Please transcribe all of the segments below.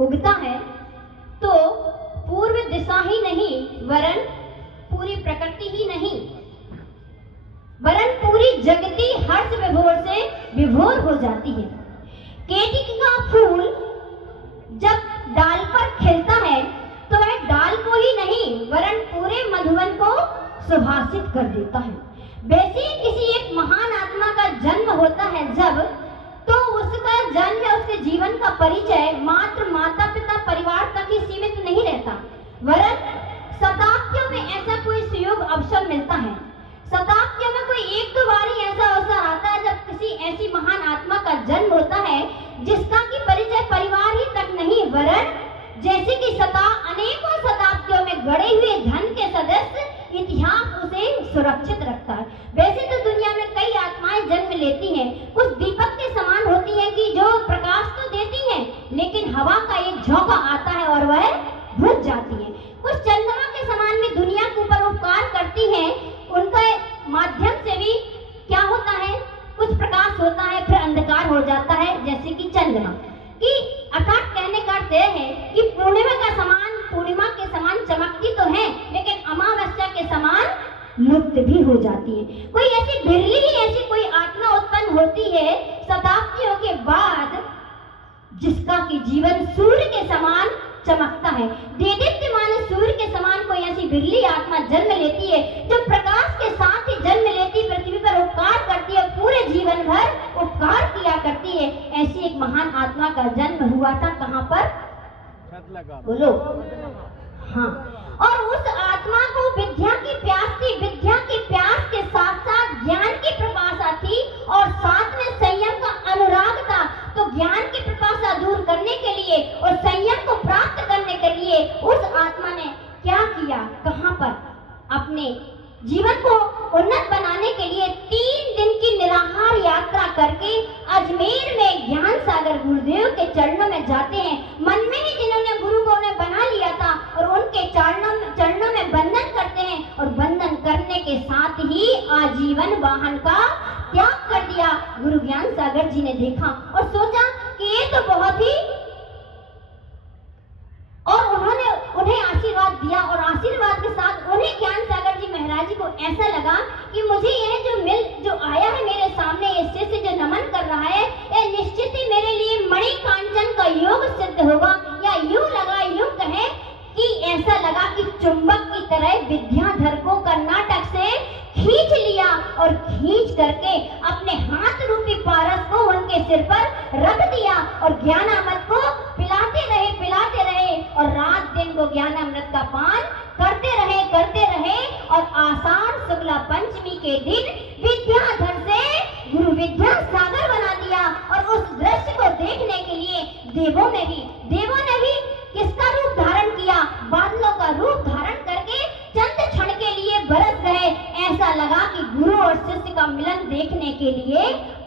उगता है तो पूर्व दिशा ही नहीं वरन पूरी प्रकृति ही नहीं वरन पूरी जगती हर्ष विभोर से विभोर हो जाती है। केतकी का फूल जब डाल पर खिलता है तो वह डाल को ही नहीं वरन पूरे मधुवन को सुभाषित कर देता है। वैसे किसी एक महान आत्मा का जन्म होता है जब, तो उसका जन्म या उसके जीवन का परिचय मात्र माता पिता परिवार तक ही सीमित नहीं रहता, वरन शताब्दियों में ऐसा कोई सुयोग अवसर मिलता है। शताब्दियों में कोई एक दो बार ही ऐसा अवसर आता है जब किसी ऐसी महान आत्मा का जन्म होता है जिसका की परिचय परिवार ही तक नहीं, वरन जैसे कि अनेकों शताब्दियों में गड़े हुए धन के सदस्य इतिहास उसे सुरक्षित रखता है। वैसे तो दुनिया में कई आत्माएं जन्म लेती हैं, कुछ दीपक के समान होती हैं कि जो प्रकाश तो देती हैं लेकिन हवा का एक झोंका आता है और वह बुझ जाती है। कुछ चंद्रमा के समान भी दुनिया के ऊपर उपकार करती हैं, उनका माध्यम से भी क्या होता है, कुछ प्रकाश होता है फिर अंधकार हो जाता है, जैसे कि चंद्रमा की। अर्थात कहने का अर्थ यह है कि पूर्णिमा के समान चमकती तो है लेकिन अमावस्या के समान लुप्त भी हो जाती है। कोई ऐसी बिरली ही ऐसी कोई आत्मा उत्पन्न होती है शताब्दियों के बाद जिसका कि जीवन सूर्य के समान चमकता है। देदीप्यमान सूर्य के समान कोई ऐसी बिरली आत्मा जन्म लेती है जो प्रकाश के साथ ही जन्म लेती, पृथ्वी पर उपकार करती है, पूरे जीवन भर उपकार किया करती है। ऐसी एक महान आत्मा का जन्म हुआ था कहाँ पर, बोलो। हाँ, और उस आत्मा को विद्या की प्यास थी। विद्या की प्यास के साथ साथ ज्ञान की प्रपाशा थी और साथ में संयम का अनुराग था। तो ज्ञान की प्रपाशा दूर करने के लिए और संयम को प्राप्त करने के लिए उस आत्मा ने क्या किया, कहाँ पर, अपने जीवन को उन्नत बनाने के लिए 3 दिन की निराहार यात्रा करके अजमेर में ज्ञान सागर गुरुदेव के चरणों में जाते हैं। मन में ही जिन्होंने गुरु को उन्हें बना लिया था और उनके चरणों में बंधन करते हैं और बंधन करने के साथ ही आजीवन वाहन का त्याग कर दिया। गुरु ज्ञान सागर जी ने देखा और सोचा कि ये तो बहुत ही, और उन्होंने उन्हें आशीर्वाद दिया और आशीर्वाद के साथ उन्हें ज्ञान सागर जी महाराज जी को ऐसा लगा कि मुझे यह जो आया है मेरे सामने, इससे से जो नमन कर रहा है, यह निश्चित ही मेरे लिए मणि कांचन का योग सिद्ध होगा। या यूं कहें कि ऐसा लगा कि चुंबक की तरह विद्याधर को कर्नाटक से खींच लिया और खींच करके अपने हाथ रूपी पारस को उनके सिर पर रख दिया और ज्ञानामृत को पिलाते रहे और रात दिन वो ज्ञानामृत का पान करते रहे और आषाढ़ शुक्ला पंचमी के दिन विद्याधर से गुरु विद्या सागर बना दिया। और उस दृश्य को देखने के लिए देवों ने भी किसका रूप धारण किया, बादलों का रूप धारण करके चंद क्षण के लिए बरस गए। ऐसा लगा कि गुरु और शिष्य का मिलन देखने के लिए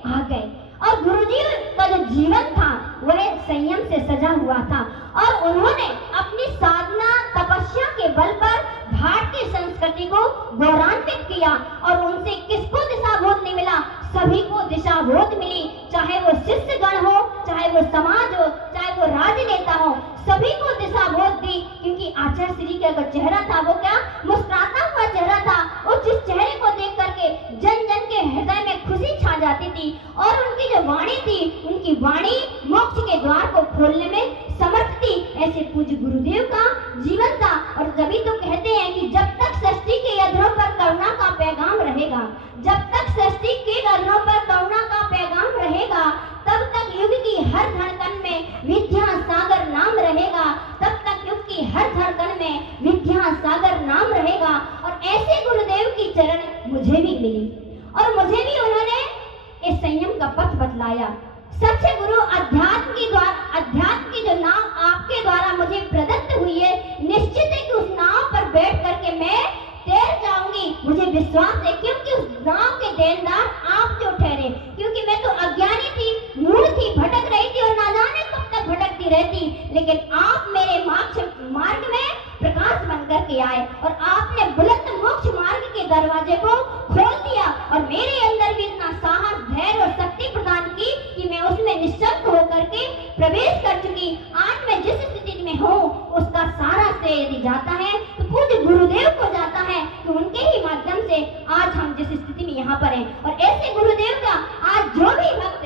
आ गए। और गुरुजी का जो जीवन था वह संयम से सजा हुआ था और उन्होंने अपनी साधना तपस्या के बल पर भारतीय संस्कृति को गौरवान्वित किया। और उनसे किसको दिशा बोध नहीं मिला, सभी को दिशा बोध मिली, चाहे वो शिष्यगण हो, चाहे वो समाज हो, चाहे वो राजनेता हो, सभी को दिशा बोध दी। क्योंकि आचार्य श्री का जो चेहरा था वो क्या मुस्कुराता हुआ चेहरा था, और जिस चेहरे को देख करके जन जन के हृदय में खुशी छा जाती थी। और उनकी जो वाणी थी, उनकी वाणी मोक्ष के द्वार को खोलने में समर्थ थी। ऐसे पूज्य गुरुदेव का जीवन था। और तभी तो कहते हैं कि जब तक सृष्टि के अधरों पर करुणा का पैगाम रहेगा, जब तक सृष्टि के अधरों पर करुणा का पैगाम रहेगा, तब तक युग की हर धड़कन में विद्या सागर नाम रहेगा, तब तक युग की हर धड़कन में विद्या सागर नाम रहेगा। और ऐसे गुरुदेव की चरण मुझे भी मिली और मुझे भी उन्होंने इस संयम का पथ बतलाया। सच्चे गुरु अध्यात्म की जो नाव आपके द्वारा मुझे प्रदत्त हुई है, निश्चित है कि उस नाव पर बैठ करके मैं तैर जाऊंगी। मुझे विश्वास है क्योंकि उस नाव के देनदार आप जो ठहरे, क्योंकि मैं तो अज्ञानी थी, मूढ़ थी, भटक रही थी और ना जाने कब तक भटकती रहती, लेकिन आप मेरे मार्ग में प्रकाश बन करके आए और आपने बुलंद मोक्ष मार्ग के दरवाजे को खोल दिया और मेरे अंदर भी इतना साहस, धैर्य और शक्ति प्रदान की कि मैं उसमें निश्चल होकर के प्रवेश कर चुकी। आज मैं जिस स्थिति में हूँ उसका सारा श्रेय यदि जाता है तो पूज्य गुरुदेव को जाता है कि उनके ही माध्यम से आज हम जिस स्थिति में यहाँ पर हैं। और ऐसे गुरुदेव का आज जो भी भक्त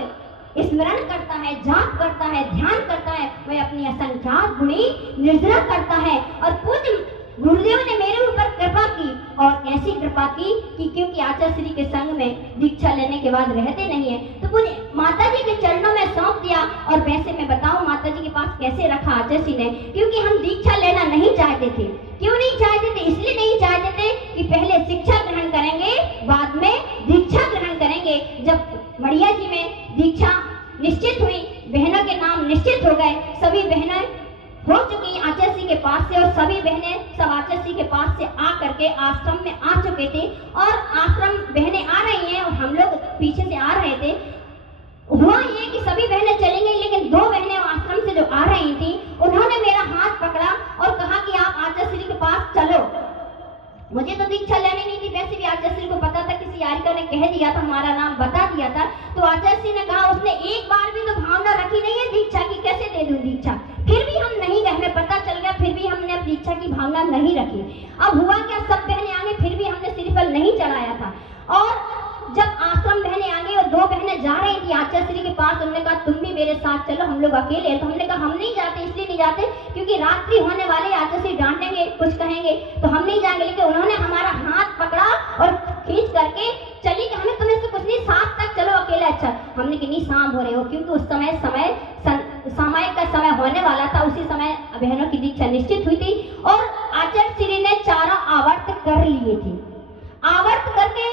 स्मरण करता है, जाप करता है, ध्यान करता है, वह अपनी असंख्यात गुणी निर्जरा करता है। और पूज्य गुरुदेव ने मेरे ऊपर कृपा की, और ऐसी कृपा की कि क्योंकि आचार्य श्री के संग में दीक्षा लेने के बाद रहते नहीं है, तो पूरे माता जी के चरणों में सौंप दिया। और वैसे मैं बताऊं माता जी के पास कैसे रखा आचार्य श्री ने, क्योंकि हम दीक्षा लेना नहीं चाहते थे। क्यों नहीं चाहते थे? इसलिए नहीं चाहते थे कि पहले शिक्षा ग्रहण करेंगे, बाद में दीक्षा ग्रहण करेंगे। जब मड़िया जी में दीक्षा निश्चित हुई, बहनों के नाम निश्चित हो गए, सभी बहनें हो चुकी आचार्य श्री के पास से, और सभी बहनें सब आचार्य श्री के पास से आ करके आश्रम में आ चुके थे। और आश्रम बहनें आ रही हैं और हम लोग पीछे से आ रहे थे। हुआ ये कि सभी बहनें चली गई, लेकिन दो बहनें आश्रम से जो आ रही थी उन्होंने मेरा हाथ पकड़ा और कहा कि आप आचार्य श्री के पास चलो। मुझे तो दीक्षा लेनी नहीं थी, वैसे भी आचार्य श्री को पता था, किसी यारिका ने कह दिया था, हमारा नाम बता दिया था। तो आचार्य श्री ने कहा उसने एक बार भी तो भावना रखी नहीं है दीक्षा की, कैसे दे दूं दीक्षा। फिर भी हम नहीं गए, हमें पता चल गया, फिर भी हमने अब दीक्षा की भावना नहीं रखी। अब हुआ क्या, सब बहनें आ गई, फिर भी हमने श्रीफल नहीं चढ़ाया था। और जब आश्रम बहनें आ गई और दो बहनें जा रही थी आचार्य श्री के पास, उन्होंने कहा तुम भी मेरे साथ चलो, हम लोग अकेले हैं। तो हमने कहा हम नहीं जाते, इसलिए नहीं जाते क्योंकि रात्रि होने वाले, आचार्य श्री डांटेंगे, कुछ कहेंगे, तो हम नहीं जाएंगे। लेकिन उन्होंने हमारा हाथ पकड़ा और खींच करके चली कि हमें तुम्हें से कुछ नहीं, साथ तक चलो अकेले। अच्छा, हमने कि नहीं शाम हो रहे हो, क्योंकि उस समय सामायिक का समय होने वाला था, उसी समय बहनों की दीक्षा निश्चित हुई थी। और आचार्य श्री ने चारों आवर्त कर लिए थे। आवर्त करके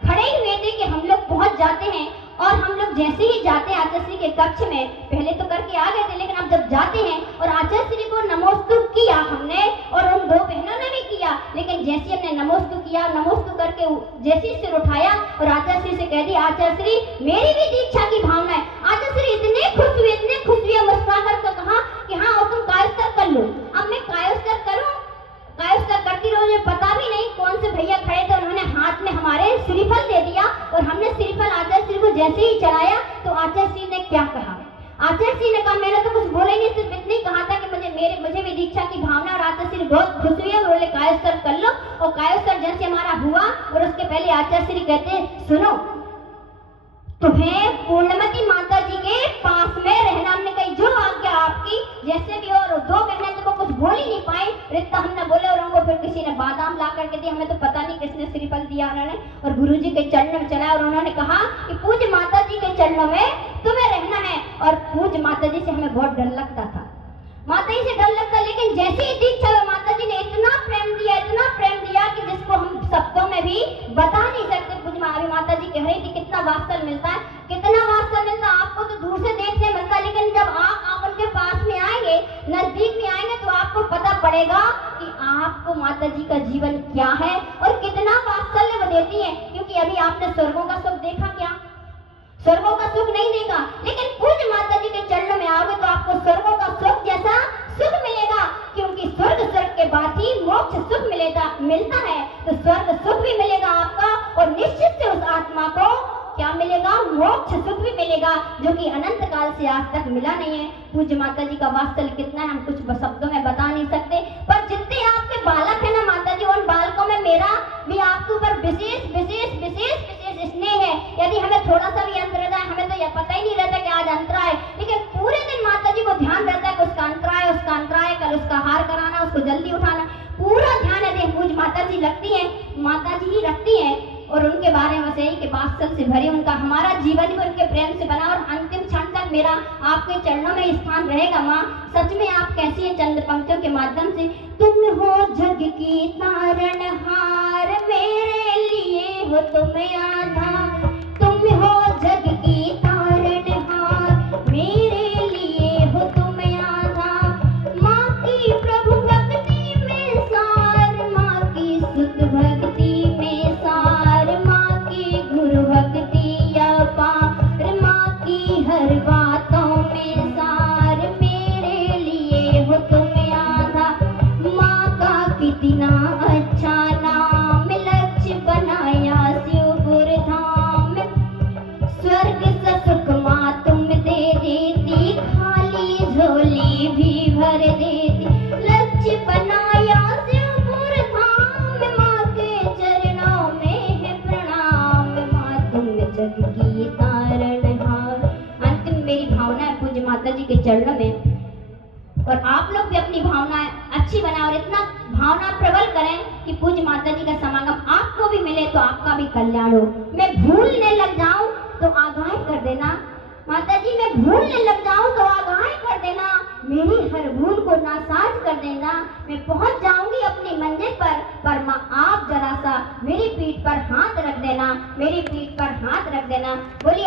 खड़े हुए थे कि हम लोग पहुंच जाते हैं। और हम लोग जैसे ही जाते हैं आचार्य श्री के कक्ष में, पहले तो करके आ गए थे, लेकिन अब जब जाते हैं और आचार्य श्री को नमोस्तु किया हमने, और उन दो बहनों ने भी किया, लेकिन जैसे हमने नमोस्तु किया, नमोस्तु करके जैसे सिर उठाया और आचार्य श्री से कह दिया आचार्य श्री मेरी भी दीक्षा की भावना है। आचार्य श्री इतने खुश हुए, मुस्कुरा कर कहा कि हाँ और तुम कायोस्तर कर लो। अब मैं कायोस्तर करूं, कायोस्तर करती रहो, मुझे पता भी नहीं कौन से भैया खड़े थे, उन्होंने हाथ में हमारे श्रीफल दे दिया। और हमने श्रीफल आचार्य श्री को जैसे ही चढ़ाया तो आचार्य श्री ने क्या कहा, आचार्य श्री ने कहा, मैंने तो कुछ बोला ही नहीं, सिर्फ इतना ही कहा था कि मुझे भी दीक्षा की भावना। और आचार्य श्री बहुत खुश हुए, बोले कायोस्तर कर लो। और कायोस्तर जैसे हमारा हुआ, और उसके पहले आचार्य श्री कहते सुनो, तुम्हें पूर्णमती माता जी के पास में रहना, हमने कही जो आज्ञा आपकी, जैसे भी। और दो बहनें तो कुछ बोल ही नहीं पाए, रिश्ता हमने बोले, और उनको फिर किसी ने बादाम ला करके दिया, हमें तो पता नहीं किसने श्रीफल दिया उन्होंने, और गुरुजी के चरणों में चलाया। और उन्होंने कहा कि पूज्य माता जी के चरणों में तुम्हें रहना है। और पूज्य माता जी से हमें बहुत डर लगता था, माता जी से डर लगता, लेकिन जैसे ही दीक्षा हुई माता जी ने इतना प्रेम दिया कि जिसको हम शब्दों में भी बता नहीं सकते। पूज्य माता जी कह रही थी कितना वात्सल्य मिलता है, कितना वात्सल्य मिलता है। आपको तो दूर से देखने मिलता है, लेकिन जब आप उनके पास में आएंगे, नजदीक में आएंगे, तो आपको पता पड़ेगा कि आपको माता जी का जीवन क्या है और कितना वात्सल्य वो देती है। क्योंकि अभी आपने स्वर्गों का सुख देखा क्या? स्वर्गों का सुख नहीं देखा, लेकिन पूज्य माता जी के चरणों में आओगे तो आपको स्वर्गों का सुख जैसा सुख मिलेगा। क्योंकि स्वर्ग के बाद ही मोक्ष सुख मिलता है, तो स्वर्ग सुख भी मिलेगा आपका, और निश्चित से उस आत्मा को क्या मिलेगा, मोक्ष सुख भी मिलेगा, जो कि अनंत काल से आज तक मिला नहीं है। पूज्य माता जी का वात्सल्य कितना है हम कुछ शब्दों में बता नहीं सकते। पर जितने आपके बालक है ना माता जी, उन बालकों में मेरा भी आपके ऊपर विशेष स्नेह है। यदि हमें थोड़ा सा भी अंतर है, हमें तो यह पता ही नहीं रहता कि आज अंतरा है, लेकिन पूरे दिन माता जी को ध्यान रहता है कि उसका अंतरा है, कल उसका हार कराना, उसको जल्दी उठाना, पूरा ध्यान है। पूज्य माता जी लगती है, माता जी ही रखती है। और उनके बारे में सही के वात्सल्य से भरे, उनका हमारा जीवन भी उनके प्रेम से बना, और अंतिम क्षण तक मेरा आपके चरणों में स्थान रहेगा। माँ सच में आप कैसी हैं? चंद्र पंक्तियों के माध्यम से, तुम हो जग की तारणहार, मेरे लिए हो तुम आधार, तुम हो जग की तारणहार, मेरे लिए हो तुम आधार। माँ की प्रभु भक्ति में सार, माँ की सुत भक्ति में सार, माँ की गुरु भक्ति अपार, माँ की हर बातों में सार, मेरे लिए हो तुम आधार। माँ का कितना अच्छा नाम लक्ष्य बनाया शिवपुर धाम। झोली भी भर देती। लक्ष्य बनाया शिवपुर धाम, माँ के चरणों में है प्रणाम, माँ तुम जग की तारणहार। अंतिम मेरी भावना है पूज्य माता जी के चरणों में, और आप लोग भी अपनी भावनाएं अच्छी बनाएं और इतना भावना प्रबल करें कि पूज्य माता जी का समागम आपको भी मिले तो आपका भी कल्याण हो। मैं भूलने लग जाऊं तो आगाह कर देना माता जी, मैं भूलने लग जाऊं तो आगाह कर देना, मेरी हर भूल को नासाज कर देना। मैं पहुंच जाऊंगी अपनी मंजिल पर माँ आप जरा सा मेरी पीठ पर हाथ रख देना, मेरी पीठ पर हाथ रख देना। बोले